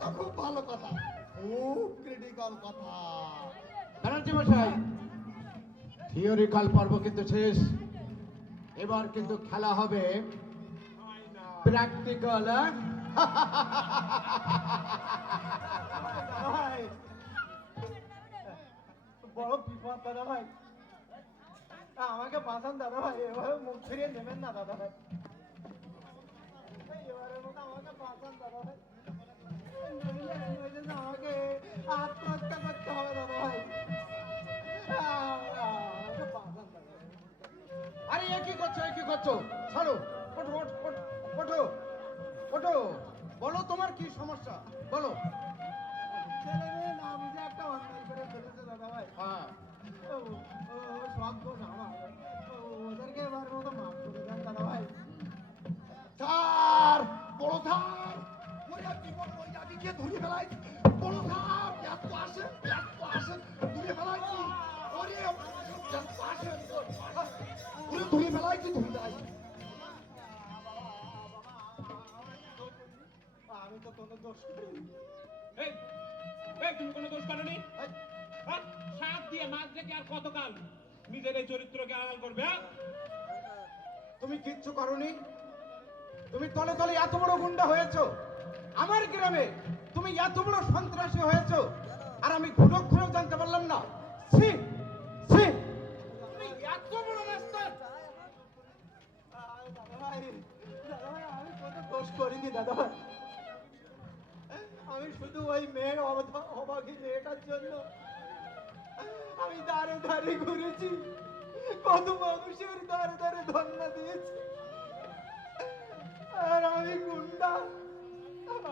তো খুব ভালো কথা, খুব ক্রিটিক্যাল কথা। ব্যানার্জি মশাই, থিওরিক্যাল পর্ব কিন্তু শেষ, এবার কিন্তু খেলা হবে প্র্যাকটিক্যাল। ভাই বড় বিপদ দাদা ভাই, আমাকে বাঁচান দাদা ভাই, এভাবে মুখ ফিরিয়ে নেবেন না দাদা ভাই, এবারের মতো আমাকে বাঁচান দাদা ভাই, নইলে আমাকে আত্মহত্যা করতে হবে দাদা ভাই, আমাকে বাঁচান দাদা ভাই। আরে এ কি করছো, এ কি করছো? ছাড়ো, ওঠো ওঠো ওঠো, বলো তোমার কি সমস্যা, বলো। ছেলে মেয়ে না বুঝে একটা অন্যায় করে ফেলেছে দাদা ভাই। হ্যাঁ, সব দোষ আমার, ওদেরকে এবার মতো মাফ করে দেন দাদা ভাই। স্যার, বড় স্যার, ওই আর কি বলবো, ওই আগে গিয়ে ধরে ফেলাই। বড় স্যার, ব্যস্ত আসেন, ধরে ফেলাইছি। ওরে ব্যস্ত আসেন, ওরে ধরে ফেলাইছি। আমি তো কোনো দোষ করিনি। এই এই তুমি কোনো দোষ করনি? সাত দিয়ে মাছ রেখে আর কতকাল নিজের এই চরিত্রকে আড়াল করবে? তুমি কিচ্ছু করনি, তুমি তলে তলে এত বড় গুন্ডা হয়েছো আমার গ্রামে, তুমি এত বড় সন্ত্রাসী হয়েছো, আর আমি ঘুরক্ষরেও জানতে পারলাম না। ছি ছি, তুমি এত বড় মাস্টার। দাদা ভাই, আমি কোনো দোষ করিনি দাদা ভাই, আমি শুধু ওই মেয়ের অবাকি মেয়েটার জন্য আমি দাঁড়ে দাঁড়িয়ে ঘুরেছি, কত মানুষের দাঁড়ে দাঁড়ে ধন্যা দিয়েছি, আর আমি গুন্ডা,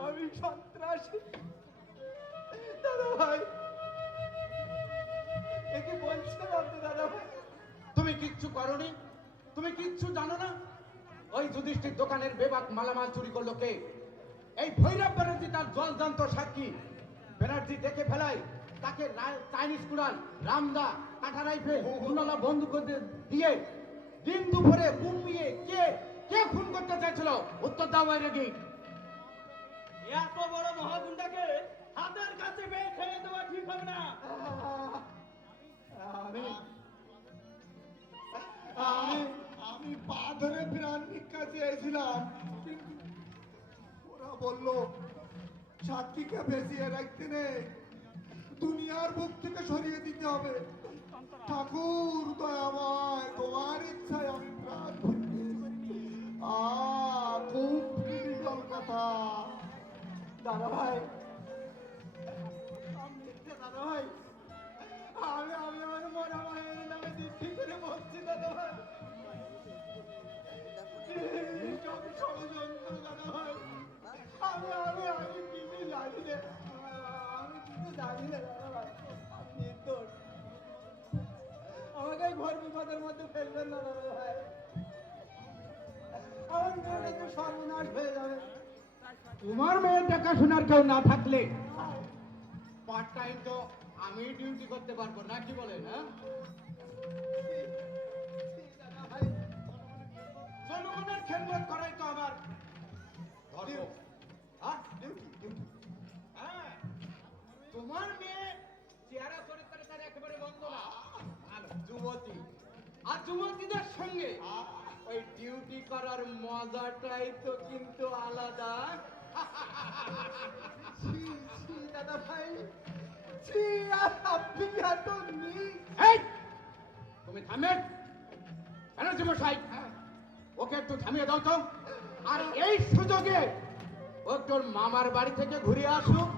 আমি সন্ত্রাসী দাদা ভাই, এ কি বলছেন আপনি দাদা ভাই? তুমি কিচ্ছু করনি, তুমি কিচ্ছু জানো না। ওই যুধিষ্ঠির দোকানের বেবাক মালামাল চুরি করলো কে? এই ভৈরব ব্যানার্জি তার জলজান্ত সাক্ষী। ব্যানার্জি দেখে ফেলায় তাকে চাইনিজ কুড়াল, রামদা, কাঁটা রাইফেল, গুনালা বন্দুক দিয়ে দিন দুপুরে কুপিয়ে কে কে খুন করতে চাইছিল? উত্তর দাও বাইরে গিয়ে। এত বড় মহাগুন্ডাকে হাতের কাছে পেয়ে খেয়ে দেওয়া ঠিক হবে না। আমি আমি আমি পা ধরে প্রাণ ভিক্ষা চেয়েছিলাম, কিন্তু ওরা বললো সাক্ষীকে বেঁচিয়ে রাখতে নেই, দুনিয়ার বুক থেকে সরিয়ে দিতে হবে। ঠাকুর দয়াময়, তোমার ইচ্ছায় আমি প্রাণ ভিক্ষেছি। খুব ক্রিটিক্যাল কথা। দাদা ভাই, দাদা ভাই, আমি আমার মরা মায়ের নামে দিব্যি করে বলছি দাদা ভাই, সব ষড়যন্ত্র দাদা ভাই, আমি কিছু জানি না, আমি কিছু জানি না দাদা ভাই, আমি নির্দোষ, আমাকে ঘর বিপদের মধ্যে ফেলবেন না দাদা ভাই, আমার মেয়েটা তো সর্বনাশ হয়ে যাবে। তোমার মেয়ের দেখাশোনার কেউ না থাকলে পার্ট টাইম তো আমি ডিউটি করতে পারবো না, কি বলেন? হ্যাঁ, জনগণের খেদমত করাই তো আমার ধর্ম। হ্যাঁ, তোমার মেয়ে চেহারা চরিত্রে তার একেবারে বন্ধ না, আর যুবতী, আর যুবতীদের সঙ্গে ওই ডিউটি করার মজাটাই তো কিন্তু আলাদা। ছি, ছি দাদা ভাই, ছি, আর আপনি এত নিচ। এই, তুমি থামবে? ব্যানার্জি মশাই, ওকে একটু থামিয়ে দাও তো, আর এই সুযোগে ও তোর মামার বাড়ি থেকে ঘুরে আসুক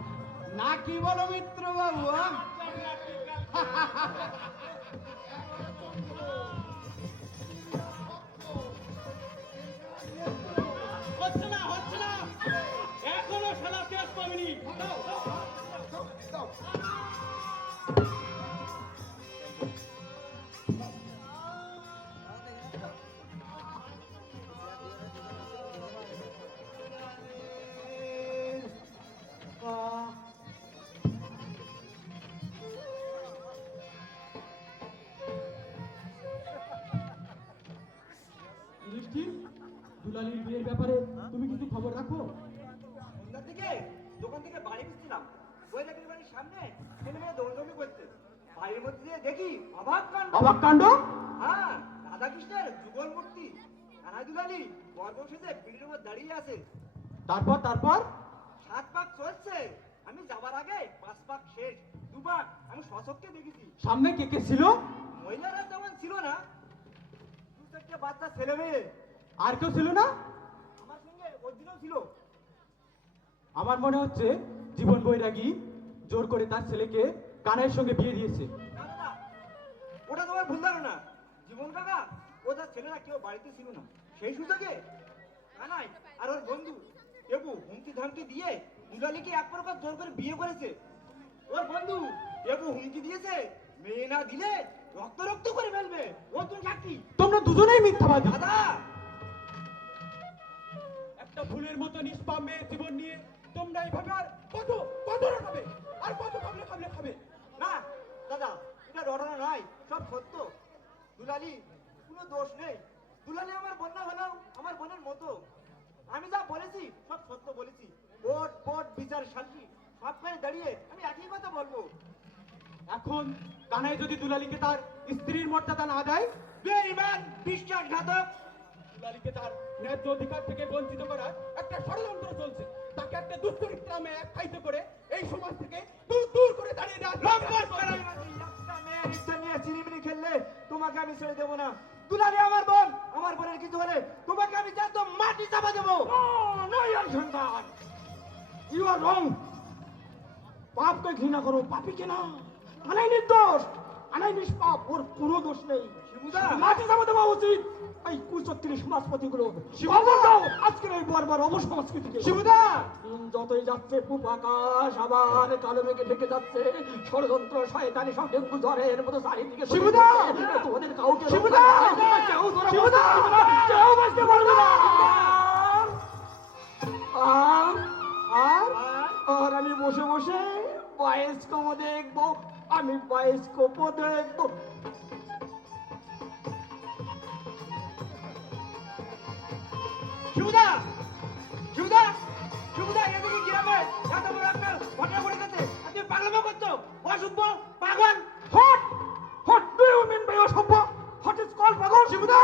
না, কি বলো মিত্র বাবু? হচ্ছে না, হচ্ছে না, এখনো খেলা শেষ পাবিনি। দুলালির বিয়ের ব্যাপারে তুমি কিছু খবর রাখো? সন্ধ্যার দিকে দোকান থেকে বাড়ি ফিরছিলাম, বৈরাগীর বাড়ির সামনে ছেলে মেয়ে দৌড়দৌড়ি করছে। বাড়ির মধ্যে দিয়ে দেখি অবাক কাণ্ড। অবাক কাণ্ড? হ্যাঁ, রাধাকৃষ্ণের যুগল মূর্তি, কানাই দুলালি গর্ব সেজে পিঠের উপর দাঁড়িয়ে আছে। তারপর তারপর 7 পাক চলছে, আমি যাবার আগে 5 পাক শেষ, 2 পাক আমি সচক্ষে দেখেছি। সামনে কে কে ছিল? মহিলারা তেমন ছিল না, 2-4টে বাচ্চা ছেলে মেয়ে। আর কেউ ছিল না? আমার সঙ্গে ওই দিনও ছিল। আমার মনে হচ্ছে জীবন বৈরাগী জোর করে তার ছেলেকে কানাইয়ের সঙ্গে বিয়ে দিয়েছে। না দাদা, ওটা তোমার ভুল ধারণা। জীবন কাকা ও তার ছেলেরা কেউ বাড়িতে ছিল না, সেই সুযোগে কানাই আর ওর বন্ধু এবু হুমকি ধামকি দিয়ে দুলালিকে এক প্রকার জোর করে বিয়ে করেছে। ওর বন্ধু এবু হুমকি দিয়েছে, মেয়ে না দিলে রক্ত রক্ত করে ফেলবে। ও তুমি সাক্ষী। তোমরা দুজনেই মিথ্যাবাদী। দাদা, একটা ফুলের মতো নিষ্পাপ মেয়ের জীবন নিয়ে তোমরা এইভাবে আর কত কত রটাবে, আর কত খাবলে খাবলে খাবে? না দাদা, এটা রটানো নয়, সব সত্য। দুলালি কোনো দোষ নেই। দুলালি আমার বন্যা হলেও আমার বোনের মতো। আমি যা বলেছি সব সত্য বলেছি। কোর্ট কোর্ট বিচার শান্তি সবখানে দাঁড়িয়ে আমি একই কথা বলবো। এখন কানাই যদি দুলালিকে তার স্ত্রীর মর্যাদা না দেয়, বেঈমান, বিশ্বাসঘাতক। দুলালিকে তার ন্যায্য অধিকার থেকে বঞ্চিত করার একটা ষড়যন্ত্র চলছে। তাকে একটা দুষ্কৃতিক্রমে খাইতে করে এই সমাজ থেকে দূর দূর করে তাড়িয়ে দেওয়া। লম্পট করার মতো একটা মেয়ের ইচ্ছা নিয়ে চিনিমিনি খেললে তোমাকে আমি ছেড়ে দেবো না। দুলালি আমার বোন, আমার বোনের কিছু হলে তোমাকে আমি একদম মাটি চাপা দেবো। নয় আর সন্তান, ইউ আর রং। পাপকে ঘৃণা করো, পাপীকে না। আনাই নির্দোষ, আনাই নিষ্পাপ, ওর কোনো দোষ নেই। শিবুদা, মাটি চাপা দেওয়া উচিত এই কুচক্রী সমাজপতিগুলো। খবর দাও আজকের এই বর্বর অবসংস্কৃতিকে। শিবুদা! দিন যতই যাচ্ছে পূব আকাশ আবার কালো মেঘে ঢেকে যাচ্ছে। ষড়যন্ত্র শয়তানি সব ডেঙ্গু জ্বরের মতো চারিদিকে ছড়িয়ে শিবুদা! পড়ছে। তোমাদের কাউকে শিবুদা! কেউ তোরা শিবুদা! কেউ বাঁচতে পারবে না। আর আর আমি বসে বসে বায়োস্কোপ দেখবো, আমি বায়োস্কোপ দেখবো। শিবুদা, শিবুদা, শিবুদা, এদিকে গ্রামে এত বড় একটা ঘটনা ঘটে গেছে। আর তুমি পাগলামো করছো? অসভ্য, পাগল। Hot hot do you mean by অসভ্য? হট ইজ কল পাগল? শিবুদা,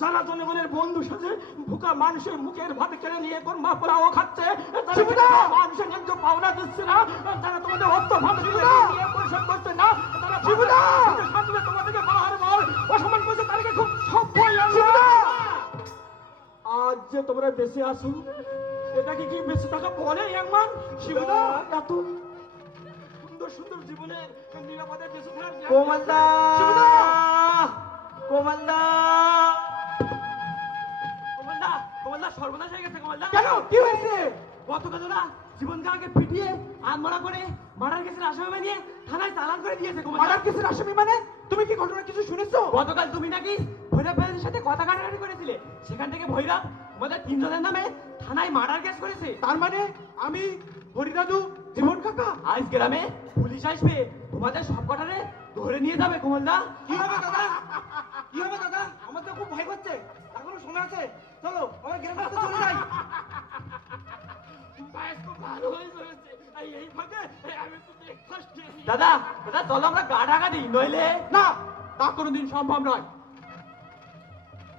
যারা জনগণের বন্ধু সাজে ভুকা মানুষের মুখের ভাত কেড়ে নিয়ে কর্মা পোলাও খাচ্ছে, শিবুদা! মানুষের ন্যায্য পাওনা দিচ্ছে না, যারা তোমাদের অর্থ ভাত শিবুদা! নিয়ে পরিশোধ করছে না, তারা শিবুদা! সামনে তোমাদেরকে বারবার অসম্মান করছে, তাদেরকে খুব সভ্য। শিবুদা! আজ যে তোমরা বেঁচে আছো, এটাকে কি বেঁচে থাকা বলে ইয়াংমান? শিবুদা! এত সুন্দর সুন্দর জীবনের নিরাপদে বেঁচে থাকার কোমান্দা, শিবুদা! কোমান্দা, কমান্ডা, কমান্ডা সর্বনাশ হয়ে গেছে কমান্ডা। কেন? কি হয়েছে? গতকাল ওরা জীবন কাকে পিটিয়ে আনমারা করে মার্ডার কেসের আসামি বানিয়ে থানায় চালান করে দিয়েছে কমান্ডা। মার্ডার কেসের আসামি মানে? তুমি কি ঘটনা কিছু শুনেছো? গতকাল তুমি নাকি ভৈরব ভাইয়ের সাথে কথা কাটাকাটি করেছিলে, সেখান থেকে ভৈরব আমাদের 3 জনের নামে থানায় মার্ডার কেস করেছে। তার মানে আমি, হরিদাদু, জীবন কাকা? আজ গ্রামে পুলিশ আসবে, তোমাদের সব কটারে ধরে নিয়ে যাবে কমান্ডা। কি হবে দাদা? কি হবে দাদা? আমার তো খুব ভয় করছে। এখনো সময় আছে, চলো আমরা গ্রামে চলে যাই। দাদা, দাদা চলো আমরা গা ঢাকা দিই, নইলে না, তা কোনোদিন সম্ভব নয়।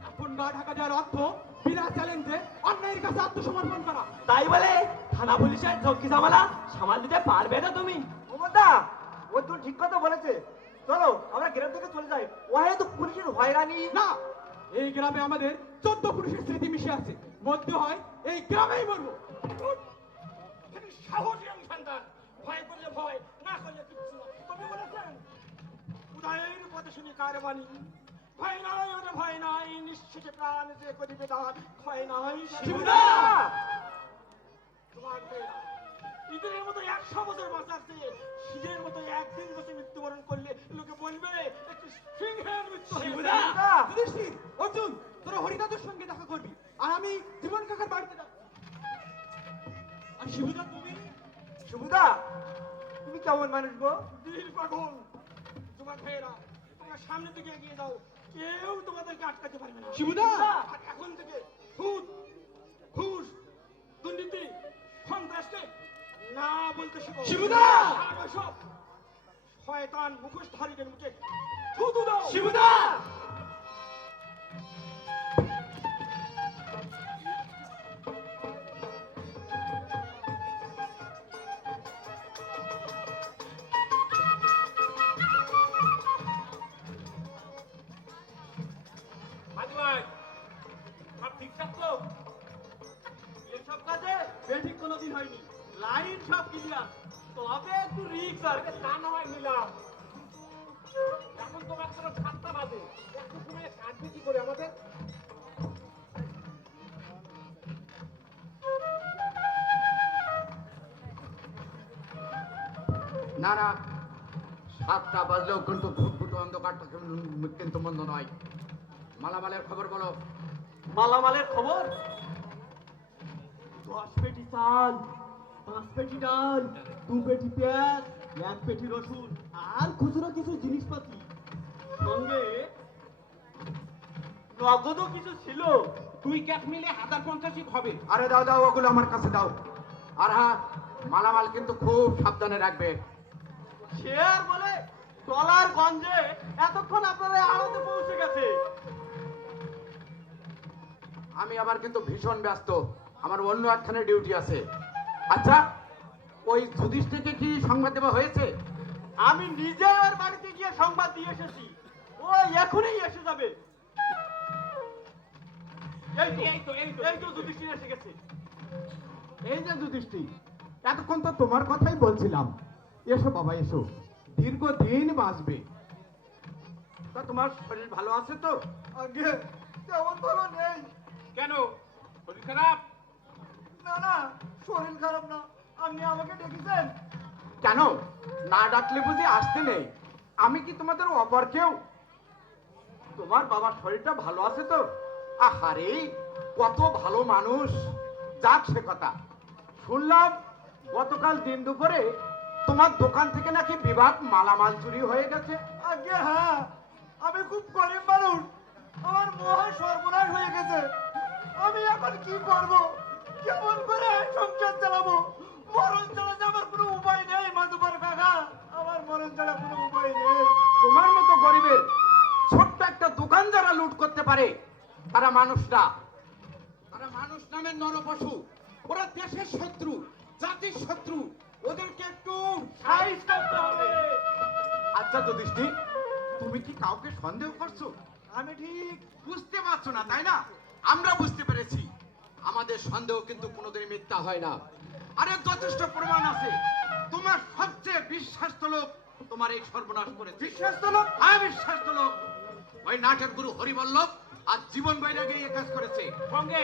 এখন গা ঢাকা দেওয়ার অর্থ বিনা চ্যালেঞ্জে অন্যায়ের কাছে আত্মসমর্পণ করা। তাই বলে থানা পুলিশের চৌকি ঝামেলা সামাল দিতে পারবে না তুমি? কোমান্দা, ও তো ঠিক কথা বলেছে। চলো আমরা গ্রাম থেকে চলে যাই। ওহে তো পুলিশের হয়রানি। না, এই গ্রামে আমাদের 14 পুরুষের স্মৃতি মিশে আছে। মধ্যে হয় এই গ্রামেই মরবো। সাহসী সন্তান, ভয় করলে ভয়, না করলে কিচ্ছু না। কবি বলেছেন, উদয়ের পথে শুনি কার বাণী, ভয় নাই ওরে ভয় নাই, নিশ্চিতে প্রাণ যে করিবে দান, ভয় নাই। শিবুদা! তোমার মেয়েরা ঈদের মতো 100 বছর বাঁচাচ্ছে, শীতের মতো একদিন বসে মৃত্যুবরণ করলে লোকে বলবে একটি সিংহের মৃত্যু হয়েছে। শিবুদা! যুধিষ্ঠির, অর্জুন, তোরা হরিদাদুর সঙ্গে দেখা করবি, আর আমি জীবন কাকার বাড়িতে যাচ্ছি। আর শিবুদা তুমি? শিবুদা, তুমি কেমন মানুষ গো? দিল পাগল। তোমার ভাইয়েরা তোমরা সামনে থেকে এগিয়ে যাও, কেউ তোমাদেরকে আটকাতে পারবে না। শিবুদা! আর এখন থেকে সুদ, ঘুষ, দুর্নীতি, সন্ত্রাসকে না বলতে শেখো। শিবুদা! আর সব শয়তান মুখোশধারীদের মুখে থুতু দাও। শিবুদা! মাঝি ভাই সব ঠিকঠাক তো? এসব কাজে বেঠিক কোনোদিন হয়নি। লাইন সব ক্লিয়ার, তবে একটু রিস্ক আর আরে তা না হয় নিলাম, এখন তো মাত্র 7টা বাজে, একটু সময় কাটবে কি করে আমাদের? না না, 7টা বাজলেও কিন্তু ঘুটঘুটু অন্ধকারটা কিন্তু মন্দ নয়। মালামালের খবর বলো। মালামালের খবর? 10 পেটি চাল, 5 পেটি ডাল, 2 পেটি পেঁয়াজ, 1 পেটি রসুন আর খুচরো কিছু জিনিসপাতি, সঙ্গে নগদও কিছু ছিল। তুই ক্যাশ মিলে 1050 হবে। আরে দাও দাও, ওগুলো আমার কাছে দাও। আর হ্যাঁ, মালামাল কিন্তু খুব সাবধানে রাখবে। সে আর বলে, টলার গঞ্জে এতক্ষণ আপনারা আড়তে পৌঁছে গেছে। আমি আবার কিন্তু ভীষণ ব্যস্ত, আমার অন্য একখানে ডিউটি আছে। আচ্ছা, ওই যুধিষ্ঠিরকে কি সংবাদ দেওয়া হয়েছে? আমি নিজে ওর বাড়িতে গিয়ে সংবাদ দিয়ে এসেছি, ও এখনই এসে যাবে। এই তো যুধিষ্ঠির এসে গেছে। এই যে যুধিষ্ঠির, এতক্ষণ তো তোমার কথাই বলছিলাম। এসো বাবা এসো, দীর্ঘদিন বাঁচবে। তা তোমার শরীর ভালো আছে তো? আগে তেমন ভালো নেই। কেন, শরীর খারাপ? না না, শরীর খারাপ না। আপনি আমাকে ডেকেছেন? কেন, না ডাকলে বুঝি আসতে নেই? আমি কি তোমাদের অপর কেউ? তোমার বাবার শরীরটা ভালো আছে তো? আহারে, কত ভালো মানুষ। যাক সে কথা, শুনলাম গতকাল দিন দুপুরে তোমার দোকান থেকে নাকি বিভাগ মালামাল চুরি হয়ে গেছে। আগে হ্যাঁ, আমি খুব গরিব মানুষ, আমার মহা সর্বনাশ হয়ে গেছে। আমি এখন কি করব, কেমন করে সংসার চালাবো? মরণ ছাড়া যে আমার কোনো উপায় নেই মাধুবর কাকা, আমার মরণ ছাড়া কোনো উপায় নেই। তোমার মতো গরিবের ছোট্ট একটা দোকান যারা লুট করতে পারে, তারা মানুষ না, তারা মানুষ নামের নরপশু। ওরা দেশের শত্রু, জাতির শত্রু। ওদেরকে একটু সাইজ করতে হবে। আচ্ছা যুধিষ্ঠির, তুমি কি কাউকে সন্দেহ করছো? আমি ঠিক বুঝতে পারছো না তাই না? আমরা বুঝতে পেরেছি। আমাদের সন্দেহ কিন্তু কোনোদিন মিথ্যা হয় না। আরে যথেষ্ট প্রমাণ আছে। তোমার সবচেয়ে বিশ্বাস্ত লোক তোমার এই সর্বনাশ করেছে। বিশ্বাস্ত লোক? হ্যাঁ, বিশ্বাস্ত লোক। ওই নাটের গুরু হরিবল্লভ আর জীবন বৈরাগী এই কাজ করেছে। সঙ্গে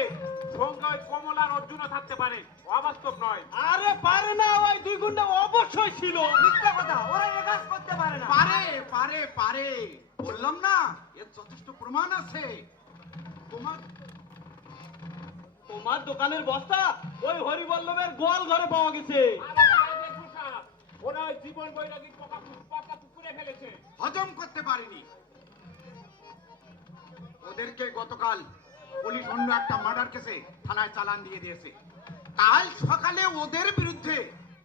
সঙ্গে ওই কমল আর অর্জুনও থাকতে পারে, অবাস্তব নয়। আরে পারে না, ওই 2 গুন্ডা অবশ্যই ছিল। মিথ্যা কথা, ওরা এই কাজ করতে পারে না। পারে পারে পারে, বললাম না, এর যথেষ্ট প্রমাণ আছে। তোমার তোমার দোকানের বস্তা ওই হরিবল্লভের গোয়াল ঘরে পাওয়া গেছে। আরে পেঁয়াজের খোসা, ওরা ওই জীবন বৈরাগীর পাকা পুকুরে ফেলেছে। হজম করতে পারিনি। ওদেরকে গতকাল পুলিশ অন্য একটা মার্ডার কেসে থানায় চালান দিয়ে দিয়েছে। কাল সকালে ওদের বিরুদ্ধে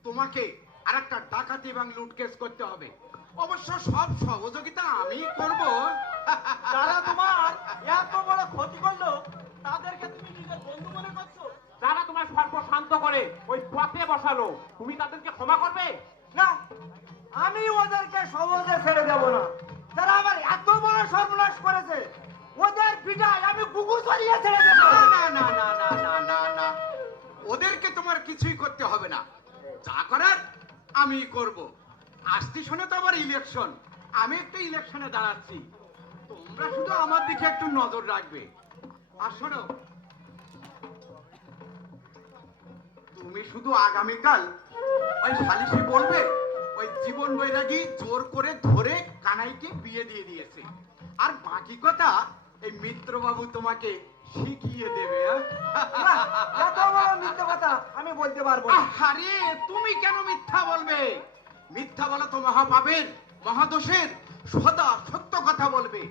তোমাকে আর একটা ডাকাতি এবং লুট কেস করতে হবে। অবশ্য সব সহযোগিতা আমি করব। যারা তোমার এত বড় ক্ষতি করলো, তাদেরকে তুমি নিজের বন্ধু মনে করছো? যারা তোমার সর্ব শান্ত করে ওই পথে বসালো, তুমি তাদেরকে ক্ষমা করবে? না, আমি ওদেরকে সহজে ছেড়ে দেব না। যারা আমার এত বড় সর্বনাশ করেছে, ওদের পিঠায় আমি কুকুর চড়িয়ে ছেড়ে দেব। না না না না না না না না, ওদেরকে তোমার কিছুই করতে হবে না। যা করার আমি করব। আসতে শুনে তো আবার ইলেকশন, আমি একটা ইলেকশনে দাঁড়াচ্ছি। তোমরা শুধু আমার দিকে একটু নজর রাখবে। আর শোনো, তুমি শুধু আগামীকাল ওই সালিশি বলবে ওই জীবন বৈরাগী জোর করে ধরে কানাইকে বিয়ে দিয়ে দিয়েছে। আর বাকি কথা এই মিত্রবাবু তোমাকে শিখিয়ে দেবে। এত বড় মিথ্যা কথা আমি বলতে পারবো না। আরে তুমি কেন মিথ্যা বলবে? মিথ্যা বলা তো মহাপাপের, মহাদোষের। সদা সত্য কথা বলবে।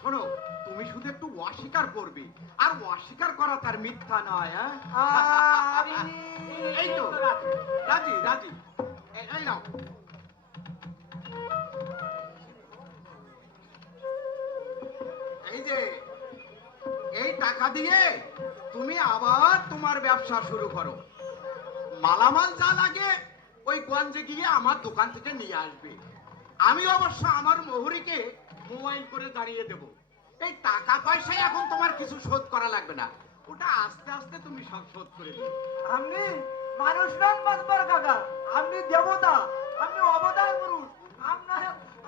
শোনো, তুমি শুধু একটু অস্বীকার করবে, আর অস্বীকার করা তার মিথ্যা নয়। আরে এই তো রাজি রাজি, এই নাও। এই যে এই টাকা দিয়ে তুমি আবার তোমার ব্যবসা শুরু করো। মালামাল যা লাগে ওই গঞ্জে গিয়ে আমার দোকান থেকে নিয়ে আসবে। আমি অবশ্য আমার মোহরীকে মোবাইল করে দাঁড়িয়ে দেব। এই টাকা পয়সায় এখন তোমার কিছু শোধ করা লাগবে না, ওটা আস্তে আস্তে তুমি সব শোধ করে দেবে। আপনি মানুষ নন মাতবার কাকা, আপনি দেবতা, আপনি অবতার পুরুষ।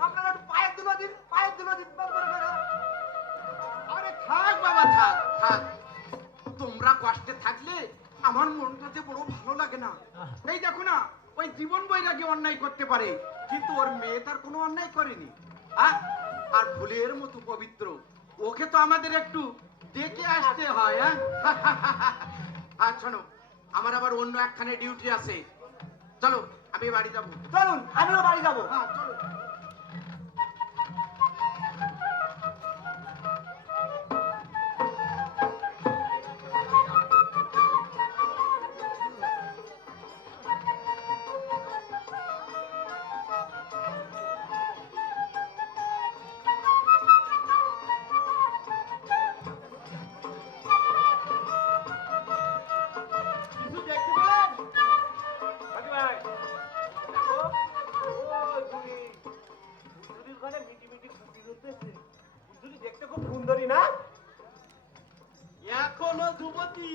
আপনারা পায়ের দুলো দিন মাতবার কাকা। আরে থাক বাবা, থাক থাক, তোমরা কষ্টে থাকলে আমার মনটাতে বড় ভালো লাগে না। এই দেখো না, ওই জীবন বৈরাগী অন্যায় করতে পারে, কিন্তু ওর মেয়ে তার কোনো অন্যায় করেনি। আর ফুলের মতো পবিত্র, ওকে তো আমাদের একটু ডেকে আসতে হয়। আর শোনো, আমার আবার অন্য একখানে ডিউটি আছে, চলো আমি বাড়ি যাবো। চলুন, আমিও বাড়ি যাবো। হ্যাঁ চলো। কিছু দেখতে পেলেন? হাজি ভাই, দেখো, ওই বুঝুরির ঘরে মিটি মিটি ফুটি ধরতেছে। বুঝুরি দেখতে খুব সুন্দরী না? এখনো যুবতী,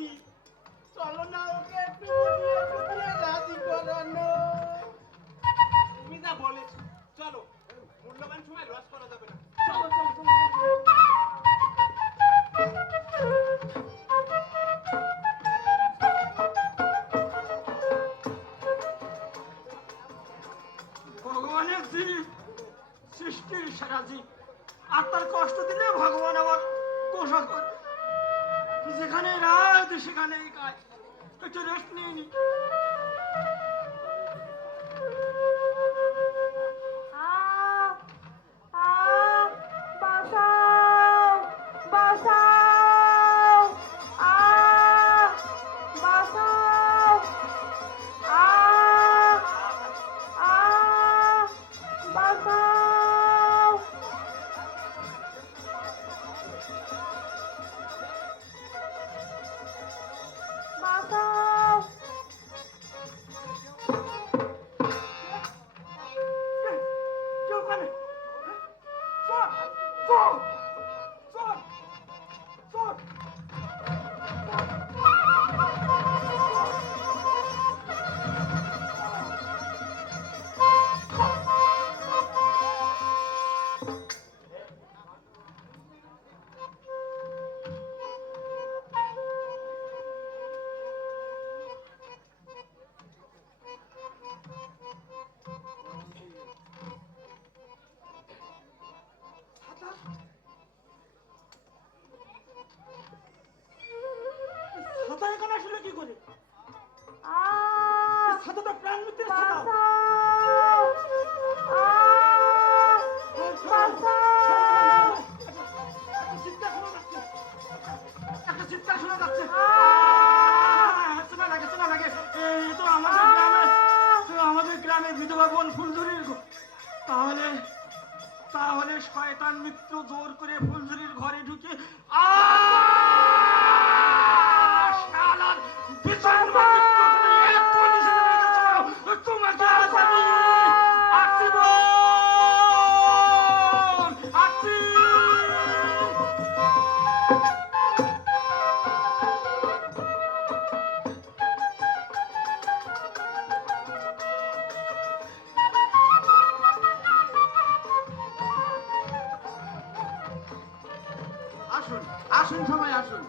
চলো না ওকে একটু বুঝিয়ে রাজি করানো। তুমি যা বলেছ, চলো, মূল্যবান সময় লস করা যাবে না। চলো চলো চলো। ভগবানের জীব, সৃষ্টির সারা জীব, আত্মার কষ্ট দিলে ভগবান আবার গোসা করে। যেখানে রাত সেখানেই কাজ, একটু রেস্ট নিয়ে নি। কে ওখানে? চল, চল, চল, চল। ছাতা এখানে আসলে কি করে? ছাতাটা প্রাণ মৃত্যুর ছাতা। একটা চিৎকার শোনা যাচ্ছে। শোনা লাগে। এই তো আমাদের গ্রামে বিধবা বোন ফুলঝুরির ঘর। তাহলে শয়তান মিত্র জোর করে ফুলঝুরির ঘরে ঢুকে শালার বিছানার মধ্যে এত নিচে নেমে গেছো, তোমাকে আজ আমি আসছি বোন, আসছি। আসুন আসুন সবাই আসুন।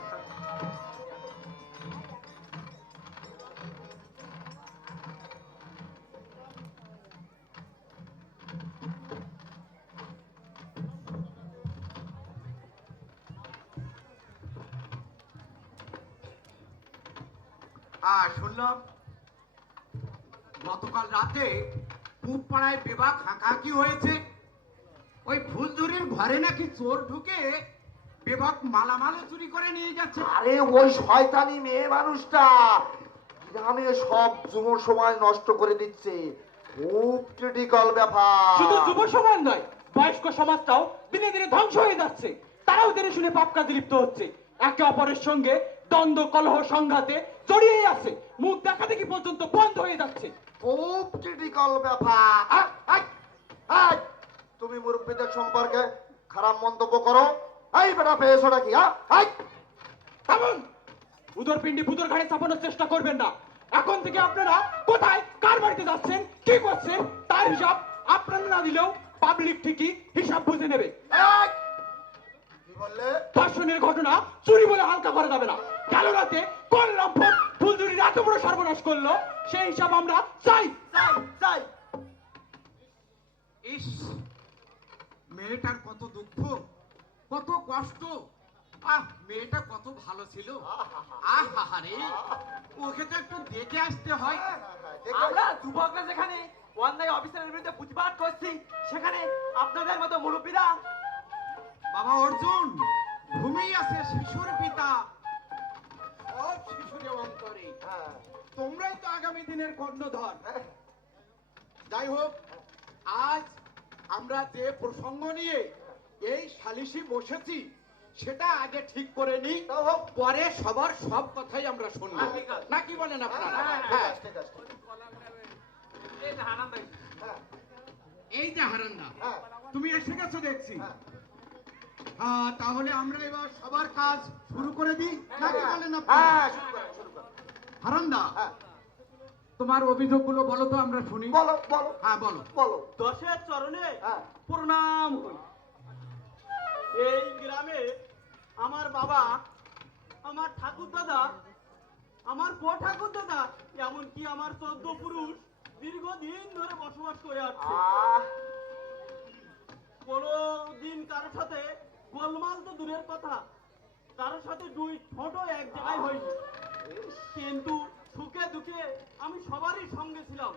শুনলাম গতকাল রাতে পূব পাড়ায় বিবাহ হাঁকাহাঁকি হয়েছে। ওই ফুলঝুরির ঘরে নাকি চোর ঢুকে বিভাগ মালামাল চুরি করে নিয়ে যাচ্ছে। আরে ওই শয়তানি মেয়ে মানুষটা গ্রামে সব যুব সময় নষ্ট করে দিচ্ছে, খুব ক্রিটিক্যাল ব্যাপার। শুধু যুব সমাজ নয়, বয়স্ক সমাজটাও দিনে দিনে ধ্বংস হয়ে যাচ্ছে। তারাও জেনে শুনে পাপ কাজে লিপ্ত হচ্ছে, একে অপরের সঙ্গে দ্বন্দ্ব কলহ সংঘাতে জড়িয়ে আছে, মুখ দেখা দেখি পর্যন্ত বন্ধ হয়ে যাচ্ছে। খুব ক্রিটিক্যাল ব্যাপার। এই, তুমি মুরব্বীদের সম্পর্কে খারাপ মন্তব্য করো? এই বেটা পেয়েছোটা কি? থামুন! উদর পিণ্ডি ভুতোর ঘাড়ে চাপানোর চেষ্টা করবেন না। এখন থেকে আপনারা কোথায় কার বাড়িতে যাচ্ছেন, কি করছেন, তার হিসাব আপনারা না দিলেও পাবলিক ঠিকই হিসাব বুঝে নেবে। এই, কি বললে? ধর্ষণের ঘটনা চুরি বলে হালকা করা যাবে না। কালো রাতে কোন লম্পট ফুলঝুরির এত বড় সর্বনাশ করলো, সেই হিসাব আমরা চাই। চাই। ইস, মেয়েটার কত দুঃখ, কত কষ্ট। মেয়েটা কত ভালো ছিল। আহারে, ওকে তো একটু দেখে আসতে হয়। আমরা যুবকরা যেখানে অন্যায় অফিসারের বিরুদ্ধে প্রতিবাদ করছি, সেখানে আপনাদের মতো মুরব্বীরা বাবা অর্জুন, ঘুমিয়ে আছে শিশুর পিতা, সব শিশুরে অন্তরে। তোমরাই তো আগামী দিনের কর্ণধর। যাই হোক, আজ আমরা যে প্রসঙ্গ নিয়ে এই সালিশি বসেছি, সেটা আগে ঠিক করে নিই, পরে সবার সব কথাই আমরা শুনবো, নাকি বলেন আপনারা? হ্যাঁ, এই যে হারান্দা, তুমি এসে গেছো দেখছি। তাহলে আমরা এবার সবার কাজ শুরু করে দিই, নাকি বলেন আপনারা? হারান্দা, তোমার অভিযোগগুলো বলো তো, আমরা শুনি। বলো বলো হ্যাঁ বলো। বলো। দশের চরণে হ্যাঁ। প্রণাম করি। এই গ্রামে আমার বাবা, আমার ঠাকুর দাদা, আমার পর ঠাকুর দাদা, এমনকি আমার 14 পুরুষ দীর্ঘদিন ধরে বসবাস করে আসছে। কোনদিন কারোর সাথে গোলমাল তো দূরের কথা, কারোর সাথে দুই ঠোঁটও এক জায়গায় হয়নি। কিন্তু সুখে দুঃখে আমি সবারই সঙ্গে ছিলাম।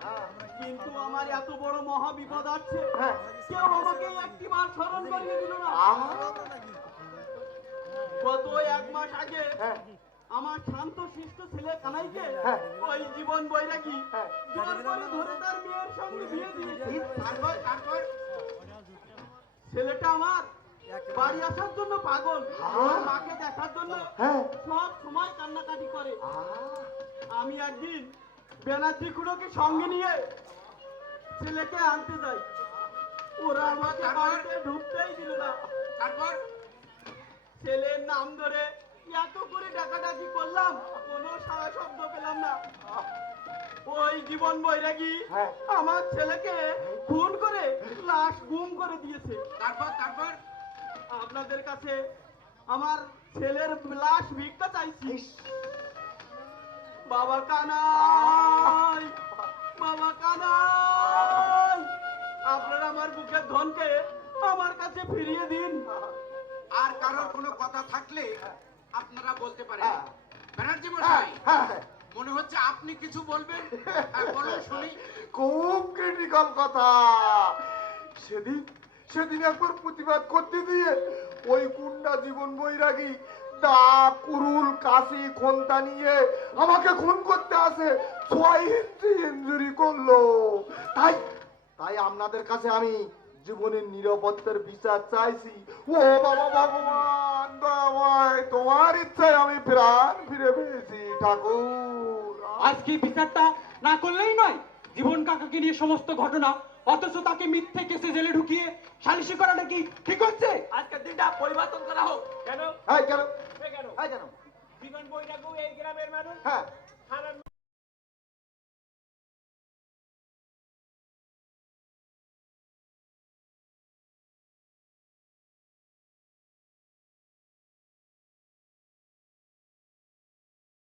কিন্তু আমার এত বড় মহা বিপদ আসছে, কেউ আমাকে একটিবার স্মরণ করিয়ে দিল না। গত 1 মাস আগে আমার শান্ত শিষ্ট ছেলে কানাইকে ওই জীবন বৈরাগী জোর করে ধরে তার মেয়ের সঙ্গে বিয়ে দিয়েছে। তারপর ছেলেটা আমার বাড়ি আসার জন্য পাগল, মাকে দেখার জন্য সব সময় কান্নাকাটি করে। আমি একদিন ব্যানার্জি খুঁড়োকে সঙ্গে নিয়ে ছেলেকে আনতে যাই, ওরা আমাকে বাড়িতে ঢুকতেই দিল না। তারপর ছেলের নাম ধরে এত করে ডাকাডাকি করলাম, কোনো সাড়া শব্দ পেলাম না। ওই জীবন বৈরাগী আমার ছেলেকে খুন করে লাশ গুম করে দিয়েছে। তারপর আপনাদের কাছে আমার ছেলের লাশ ভিক্ষা চাইছি। বাবা কানাই, বাবা কানাই, আপনারা আমার বুকের ধনকে আমার কাছে ফিরিয়ে দিন। আর কারোর কোনো কথা থাকলে আপনারা বলতে পারেন। ব্যানার্জি মশাই, মনে হচ্ছে আপনি কিছু বলবেন। বলুন শুনি। খুব ক্রিটিক্যাল কথা। সেদিন একবার প্রতিবাদ করতে দিয়ে ওই গুন্ডা জীবন বৈরাগী দা কুরুল কাশি খন্তা নিয়ে আমাকে খুন করতে আসে, 6 ইঞ্চি ইনজুরি করলো। তাই আপনাদের কাছে আমি জীবনের নিরাপত্তার বিচার চাইছি। ও বাবা ভগবান দয়াময়, তোমার ইচ্ছায় আমি প্রাণ ফিরে পেয়েছি ঠাকুর। আজকে বিচারটা না করলেই নয়। জীবন কাকাকে নিয়ে সমস্ত ঘটনা, অথচ তাকে মিথ্যে কেসে জেলে ঢুকিয়ে সালিশি করাটা কি ঠিক হচ্ছে? আজকের দিনটা পরিবর্তন করা হোক। কেন? কেন? কেন? কেন? জীবন বৈরাগ্য এই গ্রামের মানুষ হ্যাঁ।